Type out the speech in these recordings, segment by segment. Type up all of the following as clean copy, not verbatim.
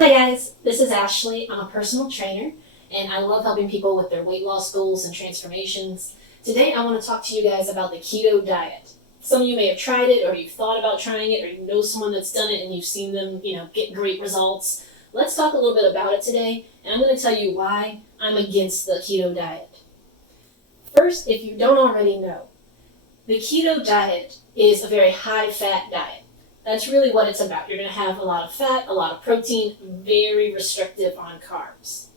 Hi guys, this is Ashley. I'm a personal trainer and I love helping people with their weight loss goals and transformations. Today I want to talk to you guys about the keto diet. Some of you may have tried it, or you've thought about trying it, or you know someone that's done it and you've seen them, get great results. Let's talk a little bit about it today, and I'm going to tell you why I'm against the keto diet. First, if you don't already know, the keto diet is a very high-fat diet. That's really what it's about. You're going to have a lot of fat, a lot of protein, very restrictive on carbs.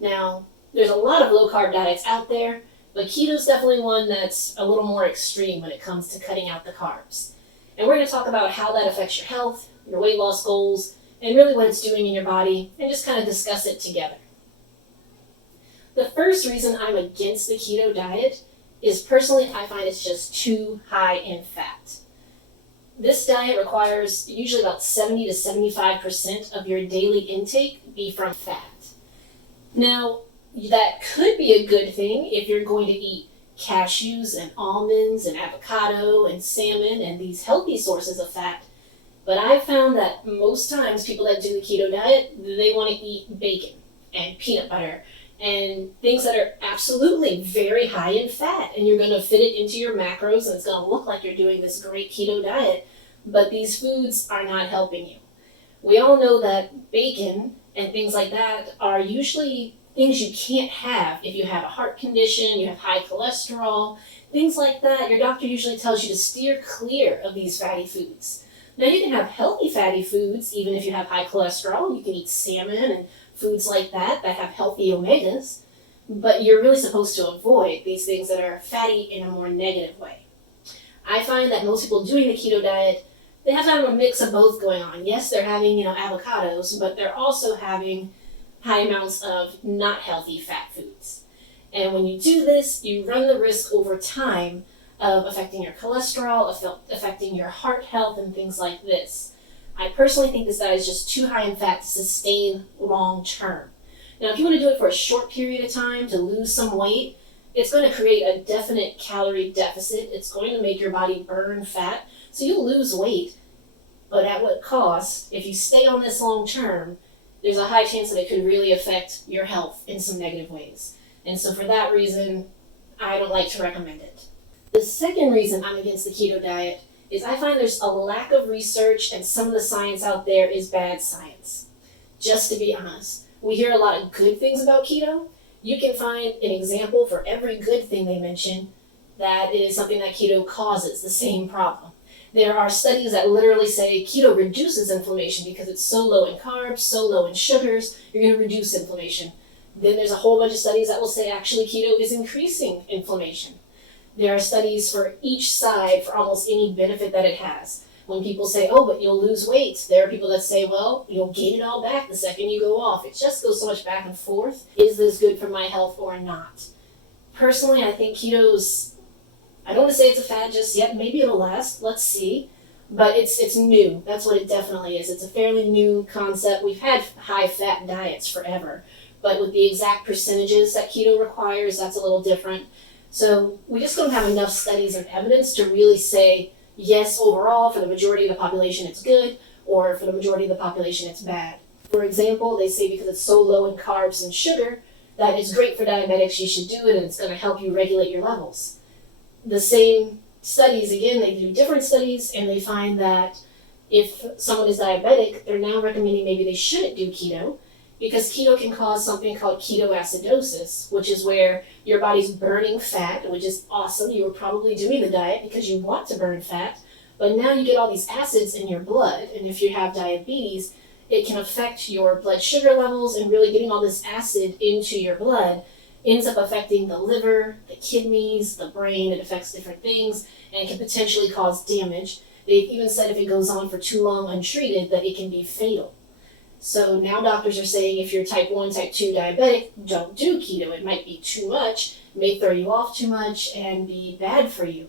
Now, there's a lot of low-carb diets out there, but keto is definitely one that's a little more extreme when it comes to cutting out the carbs. And we're going to talk about how that affects your health, your weight loss goals, and really what it's doing in your body, and just kind of discuss it together. The first reason I'm against the keto diet is personally I find it's just too high in fat. This diet requires usually about 70 to 75% of your daily intake be from fat. Now, that could be a good thing if you're going to eat cashews and almonds and avocado and salmon and these healthy sources of fat. But I've found that most times people that do the keto diet, they want to eat bacon and peanut butter and things that are absolutely very high in fat, and you're going to fit it into your macros and it's going to look like you're doing this great keto diet, but these foods are not helping you. We all know that bacon and things like that are usually things you can't have if you have a heart condition, you have high cholesterol, things like that. Your doctor usually tells you to steer clear of these fatty foods. Now you can have healthy fatty foods even if you have high cholesterol. You can eat salmon and foods like that have healthy omegas, but you're really supposed to avoid these things that are fatty in a more negative way. I find that most people doing the keto diet, they have to have a mix of both going on. Yes, they're having, avocados, but they're also having high amounts of not healthy fat foods. And when you do this, you run the risk over time of affecting your cholesterol, affecting your heart health, and things like this. I personally think this diet is just too high in fat to sustain long term. Now, if you want to do it for a short period of time to lose some weight, it's going to create a definite calorie deficit. It's going to make your body burn fat, so you'll lose weight. But at what cost? If you stay on this long term, there's a high chance that it could really affect your health in some negative ways. And so for that reason, I don't like to recommend it. The second reason I'm against the keto diet is I find there's a lack of research, and some of the science out there is bad science. Just to be honest, we hear a lot of good things about keto. You can find an example for every good thing they mention that is something that keto causes, the same problem. There are studies that literally say keto reduces inflammation because it's so low in carbs, so low in sugars, you're going to reduce inflammation. Then there's a whole bunch of studies that will say actually keto is increasing inflammation. There are studies for each side for almost any benefit that it has. When people say, oh, but you'll lose weight, there are people that say, well, you'll gain it all back the second you go off. It just goes so much back and forth. Is this good for my health or not? Personally, I think keto's, I don't want to say it's a fad just yet. Maybe it'll last. Let's see. But it's new. That's what it definitely is. It's a fairly new concept. We've had high-fat diets forever. But with the exact percentages that keto requires, that's a little different. So we just don't have enough studies and evidence to really say, yes, overall, for the majority of the population it's good, or for the majority of the population it's bad. For example, they say because it's so low in carbs and sugar, that it's great for diabetics, you should do it, and it's going to help you regulate your levels. The same studies, again, they do different studies, and they find that if someone is diabetic, they're now recommending maybe they shouldn't do keto, because keto can cause something called ketoacidosis, which is where your body's burning fat, which is awesome. You were probably doing the diet because you want to burn fat, but now you get all these acids in your blood, and if you have diabetes, it can affect your blood sugar levels, and really getting all this acid into your blood ends up affecting the liver, the kidneys, the brain. It affects different things, and it can potentially cause damage. They've even said if it goes on for too long untreated that it can be fatal. So now doctors are saying if you're type 1, type 2 diabetic, don't do keto. It might be too much, may throw you off too much, and be bad for you.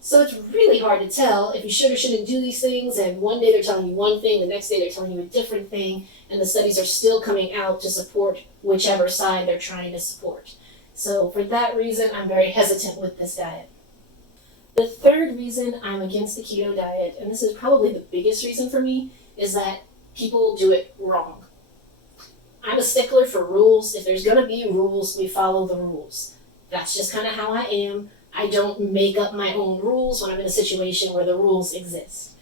So it's really hard to tell if you should or shouldn't do these things, and one day they're telling you one thing, the next day they're telling you a different thing, and the studies are still coming out to support whichever side they're trying to support. So for that reason, I'm very hesitant with this diet. The third reason I'm against the keto diet, and this is probably the biggest reason for me, is that people do it wrong. I'm a stickler for rules. If there's going to be rules, we follow the rules. That's just kind of how I am. I don't make up my own rules when I'm in a situation where the rules exist.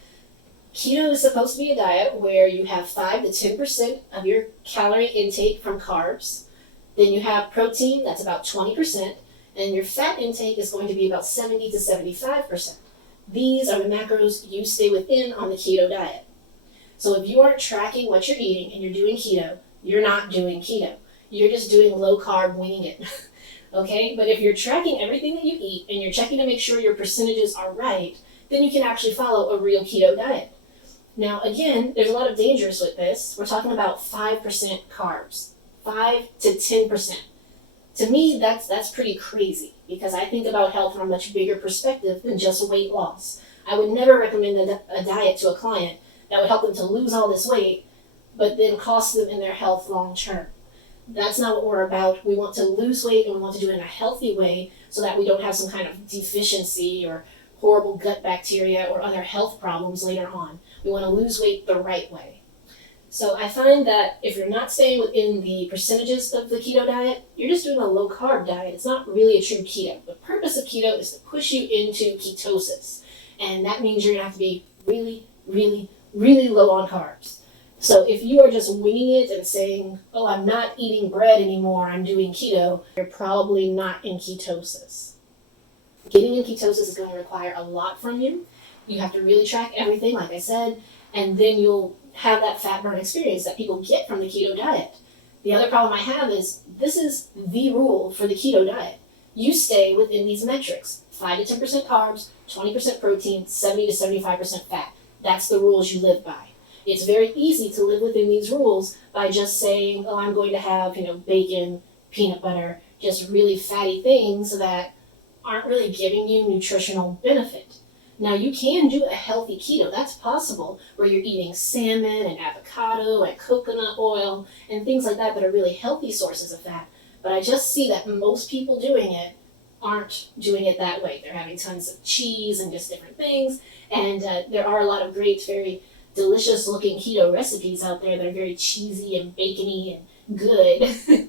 Keto is supposed to be a diet where you have 5 to 10% of your calorie intake from carbs. Then you have protein, that's about 20%, and your fat intake is going to be about 70 to 75%. These are the macros you stay within on the keto diet. So if you aren't tracking what you're eating and you're doing keto, you're not doing keto. You're just doing low carb, winging it. Okay? But if you're tracking everything that you eat and you're checking to make sure your percentages are right, then you can actually follow a real keto diet. Now, again, there's a lot of dangers with this. We're talking about 5% carbs, 5 to 10%. To me, that's pretty crazy because I think about health from a much bigger perspective than just weight loss. I would never recommend a diet to a client that would help them to lose all this weight, but then cost them in their health long term. That's not what we're about. We want to lose weight and we want to do it in a healthy way so that we don't have some kind of deficiency or horrible gut bacteria or other health problems later on. We want to lose weight the right way. So I find that if you're not staying within the percentages of the keto diet, you're just doing a low carb diet. It's not really a true keto. The purpose of keto is to push you into ketosis. And that means you're going to have to be really, really, really low on carbs. So if you are just winging it and saying, oh, I'm not eating bread anymore, I'm doing keto, you're probably not in ketosis. Getting in ketosis is going to require a lot from you. You have to really track everything, like I said, and then you'll have that fat burn experience that people get from the keto diet. The other problem I have is this is the rule for the keto diet. You stay within these metrics, 5 to 10% carbs, 20% protein, 70 to 75% fat. That's the rules you live by. It's very easy to live within these rules by just saying, oh, I'm going to have, bacon, peanut butter, just really fatty things that aren't really giving you nutritional benefit. Now, you can do a healthy keto. That's possible, where you're eating salmon and avocado and coconut oil and things like that are really healthy sources of fat. But I just see that most people doing it aren't doing it that way. They're having tons of cheese and just different things. And there are a lot of great, very delicious looking keto recipes out there that are very cheesy and bacony and good.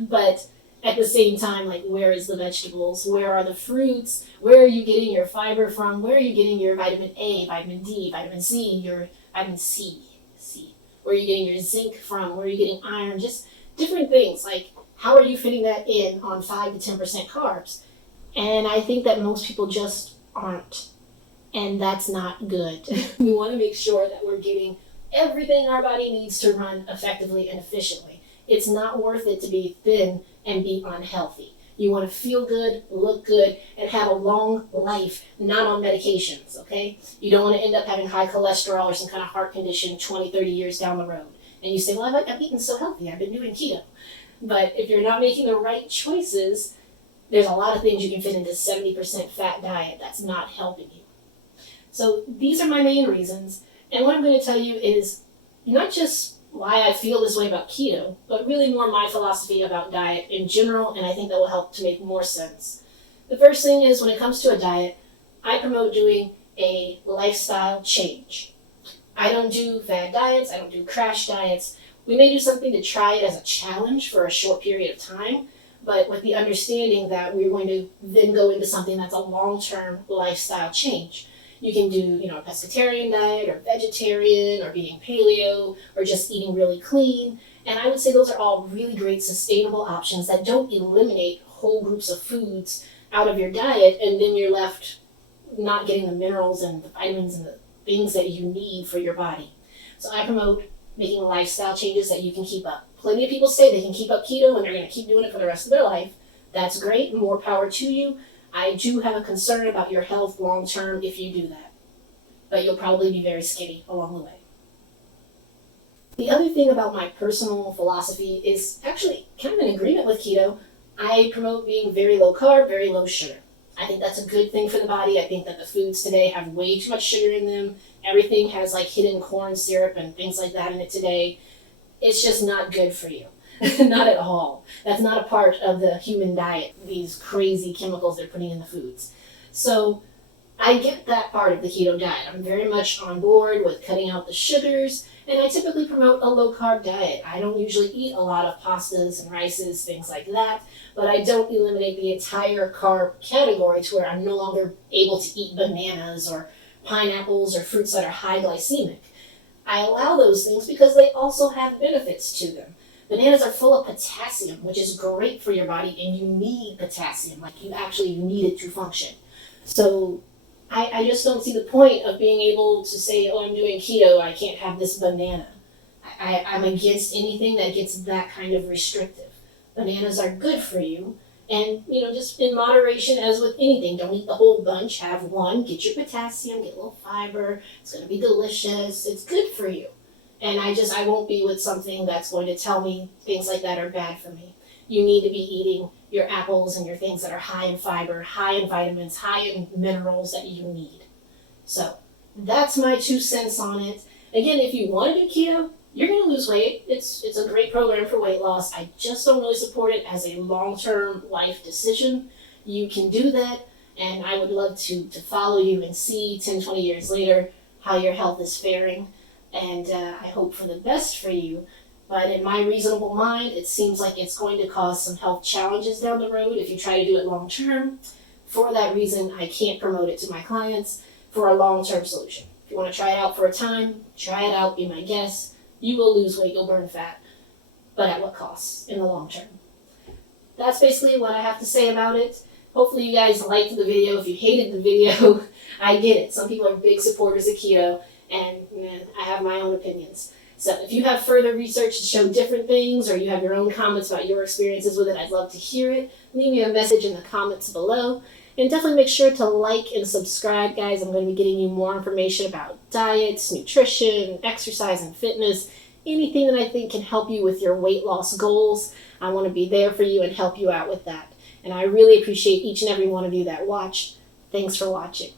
But at the same time, where is the vegetables? Where are the fruits? Where are you getting your fiber from? Where are you getting your vitamin A, vitamin D, vitamin C, your vitamin C? Where are you getting your zinc from? Where are you getting iron? Just different things. How are you fitting that in on 5 to 10% carbs? And I think that most people just aren't. And that's not good. We want to make sure that we're getting everything our body needs to run effectively and efficiently. It's not worth it to be thin and be unhealthy. You want to feel good, look good, and have a long life, not on medications, okay? You don't want to end up having high cholesterol or some kind of heart condition 20, 30 years down the road. And you say, well, I've eaten so healthy, I've been doing keto. But if you're not making the right choices, there's a lot of things you can fit into 70% fat diet that's not helping you. So these are my main reasons. And what I'm going to tell you is not just why I feel this way about keto, but really more my philosophy about diet in general, and I think that will help to make more sense. The first thing is when it comes to a diet, I promote doing a lifestyle change. I don't do fad diets, I don't do crash diets. We may do something to try it as a challenge for a short period of time, but with the understanding that we're going to then go into something that's a long-term lifestyle change. You can do, a pescatarian diet or vegetarian or being paleo or just eating really clean. And I would say those are all really great sustainable options that don't eliminate whole groups of foods out of your diet, and then you're left not getting the minerals and the vitamins and the things that you need for your body. So I promote making lifestyle changes that you can keep up. Plenty of people say they can keep up keto and they're going to keep doing it for the rest of their life. That's great. More power to you. I do have a concern about your health long term if you do that. But you'll probably be very skinny along the way. The other thing about my personal philosophy is actually kind of in agreement with keto. I promote being very low carb, very low sugar. I think that's a good thing for the body. I think that the foods today have way too much sugar in them. Everything has hidden corn syrup and things like that in it today. It's just not good for you. Not at all. That's not a part of the human diet, these crazy chemicals they're putting in the foods. So I get that part of the keto diet. I'm very much on board with cutting out the sugars, and I typically promote a low-carb diet. I don't usually eat a lot of pastas and rices, things like that, but I don't eliminate the entire carb category to where I'm no longer able to eat bananas or pineapples or fruits that are high glycemic. I allow those things because they also have benefits to them. Bananas are full of potassium, which is great for your body, and you need potassium. Like, you need it to function. So I just don't see the point of being able to say, oh, I'm doing keto, I can't have this banana. I'm against anything that gets that kind of restrictive. Bananas are good for you, and just in moderation, as with anything. Don't eat the whole bunch. Have one, get your potassium, get a little fiber. It's going to be delicious. It's good for you. And I won't be with something that's going to tell me things like that are bad for me. You need to be eating your apples and your things that are high in fiber, high in vitamins, high in minerals that you need. So that's my 2 cents on it. Again, if you want to do keto, you're going to lose weight. It's a great program for weight loss. I just don't really support it as a long-term life decision. You can do that, and I would love to follow you and see 10, 20 years later how your health is faring. And I hope for the best for you. But in my reasonable mind, it seems like it's going to cause some health challenges down the road if you try to do it long term. For that reason, I can't promote it to my clients for a long-term solution. If you want to try it out for a time, try it out, be my guest. You will lose weight, you'll burn fat. But at what cost in the long term? That's basically what I have to say about it. Hopefully you guys liked the video. If you hated the video, I get it. Some people are big supporters of keto, and I have my own opinions. So if you have further research to show different things, or you have your own comments about your experiences with it, I'd love to hear it. Leave me a message in the comments below. And definitely make sure to like and subscribe, guys. I'm going to be getting you more information about diets, nutrition, exercise, and fitness. Anything that I think can help you with your weight loss goals, I want to be there for you and help you out with that. And I really appreciate each and every one of you that watch. Thanks for watching.